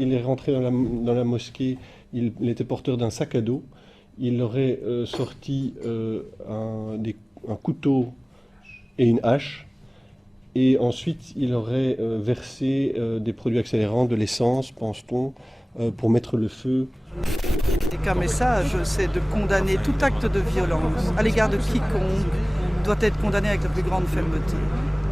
il est rentré dans la mosquée, il était porteur d'un sac à dos. Il aurait sorti un couteau et une hache. Et ensuite, il aurait versé des produits accélérants, de l'essence, pense-t-on, pour mettre le feu. Et qu'un message, c'est de condamner tout acte de violence à l'égard de quiconque doit être condamné avec la plus grande fermeté.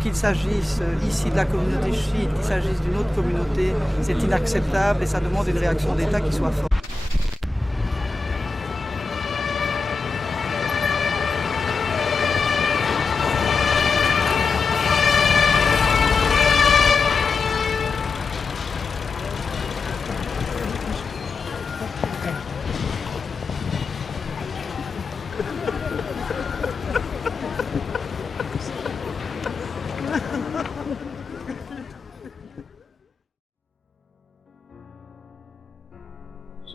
Qu'il s'agisse ici de la communauté chiite, qu'il s'agisse d'une autre communauté, c'est inacceptable et ça demande une réaction d'État qui soit forte.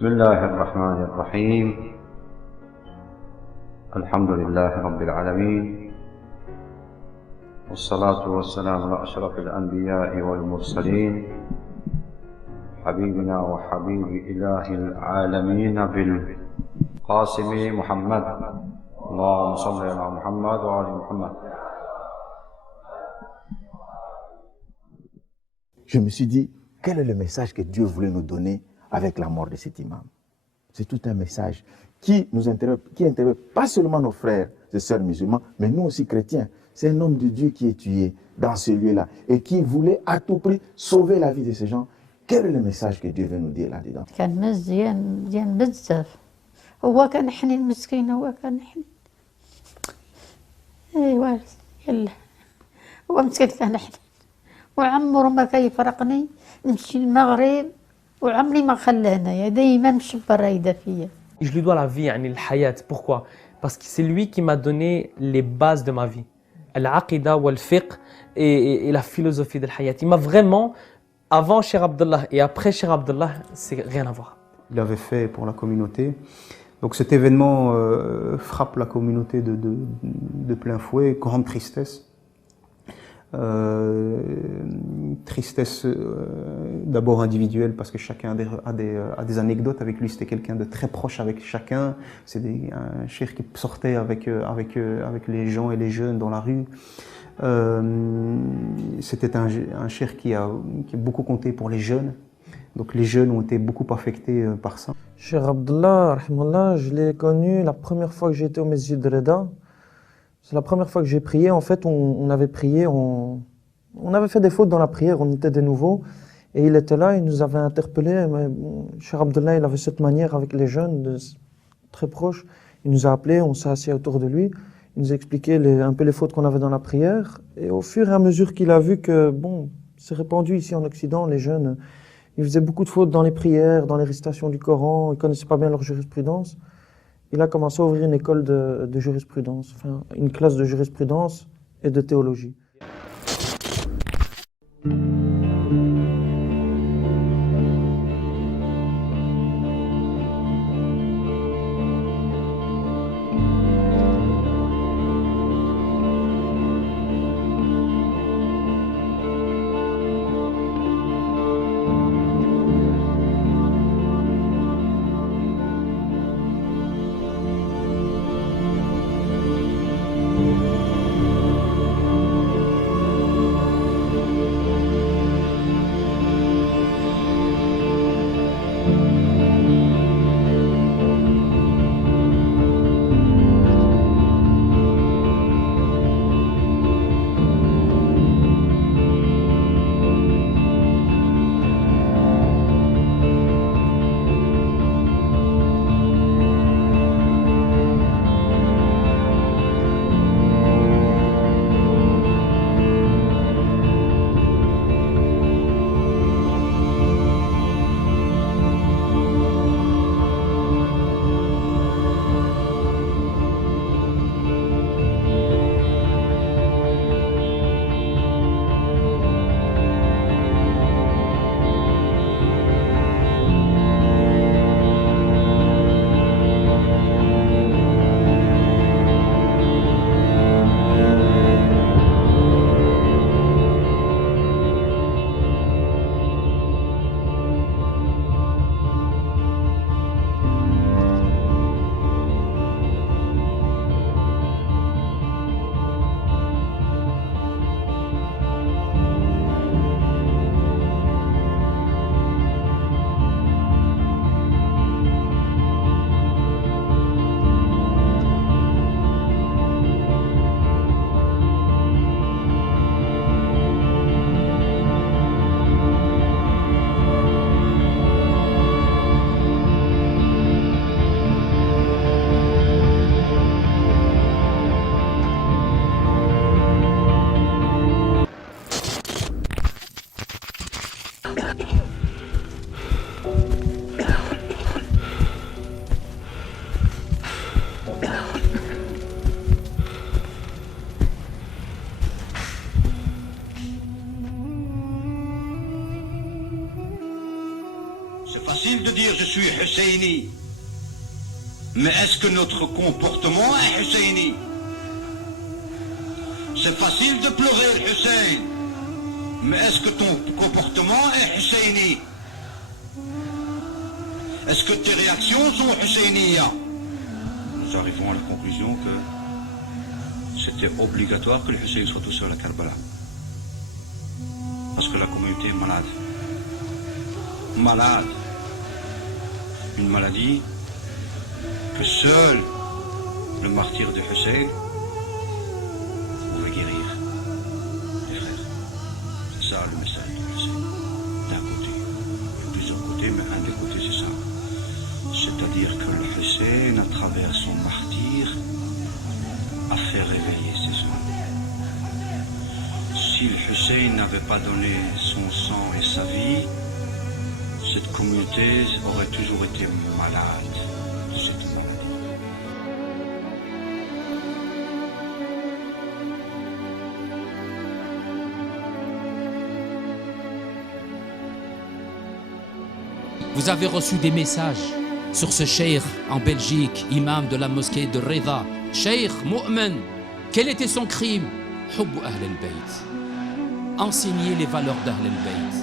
بسم الله الرحمن الرحيم الحمد لله رب العالمين والصلاة والسلام على أشرف الأنبياء والمرسلين حبيبنا وحبيب إله العالمين بالقاسم محمد اللهم صل على محمد وعلى محمد. Je me suis dit, quel est le message que Dieu voulait nous donner avec la mort de cet imam? C'est tout un message qui interpelle pas seulement nos frères et sœurs musulmans, mais nous aussi chrétiens. C'est un homme de Dieu qui est tué dans ce lieu-là et qui voulait à tout prix sauver la vie de ces gens. Quel est le message que Dieu veut nous dire là-dedans? كان مزيان بزاف. هو كان حنين مسكين، هو كان حنين. ايوا يلا هو مسكين كان حنين وعمره ما كيفرقني نمشي المغرب وعمري ما خلاني دايما مشبر هيدا فيا. Je lui dois la vie, يعني الحياة. Pourquoi? Parce que c'est lui qui m'a donné les bases de ma vie. Al-aqida wal-fiqh et la philosophie de la Il m'a vraiment, avant Cheikh Abdallah et après Cheikh Abdallah, c'est rien à voir. Il avait fait pour la communauté. Donc cet événement frappe la communauté de plein fouet, grande tristesse. Tristesse d'abord individuelle parce que chacun a des anecdotes avec lui. C'était quelqu'un de très proche avec chacun. C'est un cheikh qui sortait avec les gens et les jeunes dans la rue. C'était un cheikh qui a beaucoup compté pour les jeunes. Donc les jeunes ont été beaucoup affectés par ça. Cheikh Abdallah, rahimahullah, je l'ai connu la première fois que j'étais au Masjid de Reda. C'est la première fois que j'ai prié. En fait, on avait prié, on avait fait des fautes dans la prière, on était des nouveaux. Et il était là, il nous avait interpellés. Cheikh Abdallah, il avait cette manière avec les jeunes, très proches. Il nous a appelés, on s'est assis autour de lui. Il nous a expliqué un peu les fautes qu'on avait dans la prière. Et au fur et à mesure qu'il a vu que, bon, c'est répandu ici en Occident, les jeunes, ils faisaient beaucoup de fautes dans les prières, dans les récitations du Coran, ils ne connaissaient pas bien leur jurisprudence. Il a commencé à ouvrir une école de jurisprudence, enfin une classe de jurisprudence et de théologie. suis Husseini. Mais est-ce que notre comportement est Husseini? C'est facile de pleurer le Hussein. Mais est-ce que ton comportement est Husseini? Est-ce que tes réactions sont Husseiniya? Nous arrivons à la conclusion que c'était obligatoire que le Hussein soit tout seul à Karbala. Parce que la communauté est malade. Malade. Une maladie que seul le martyr de Hussein pouvait guérir. Les frères. C'est ça le message de Hussein. D'un côté. Il y a plusieurs côtés, mais un des côtés c'est ça. C'est-à-dire que le Hussein, à travers son martyr, a fait réveiller ses hommes. Si le Hussein n'avait pas donné son sang et sa vie, cette communauté aurait toujours été malade de cette maladie. Vous avez reçu des messages sur ce cheikh en Belgique, imam de la mosquée de Reda. Cheikh Mu'min, quel était son crime? Hubbu Ahl al-Bayt. Enseigner les valeurs d'Ahl al-Bayt.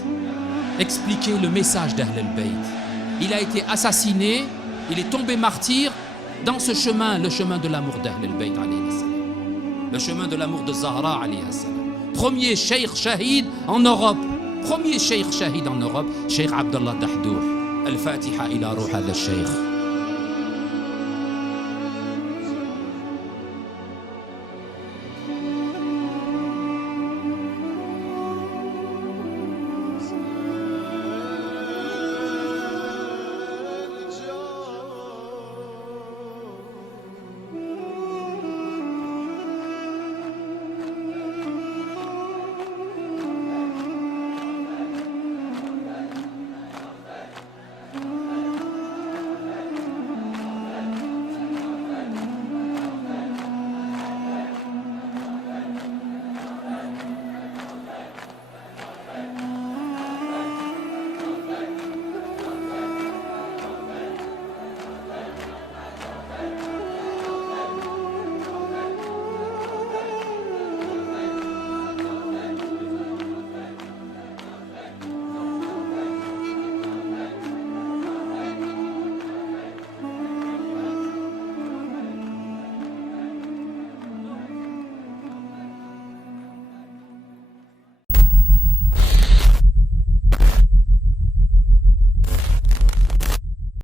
Expliquer le message d'Ahl al-Bayt. Il a été assassiné, il est tombé martyr dans ce chemin, le chemin de l'amour d'Ahl al-Bayt, le chemin de l'amour de Zahra. Premier cheikh shahid en Europe. Premier cheikh shahid en Europe, Cheikh Abdallah Dahdour. الفاتحة إلى روح هذا الشيخ.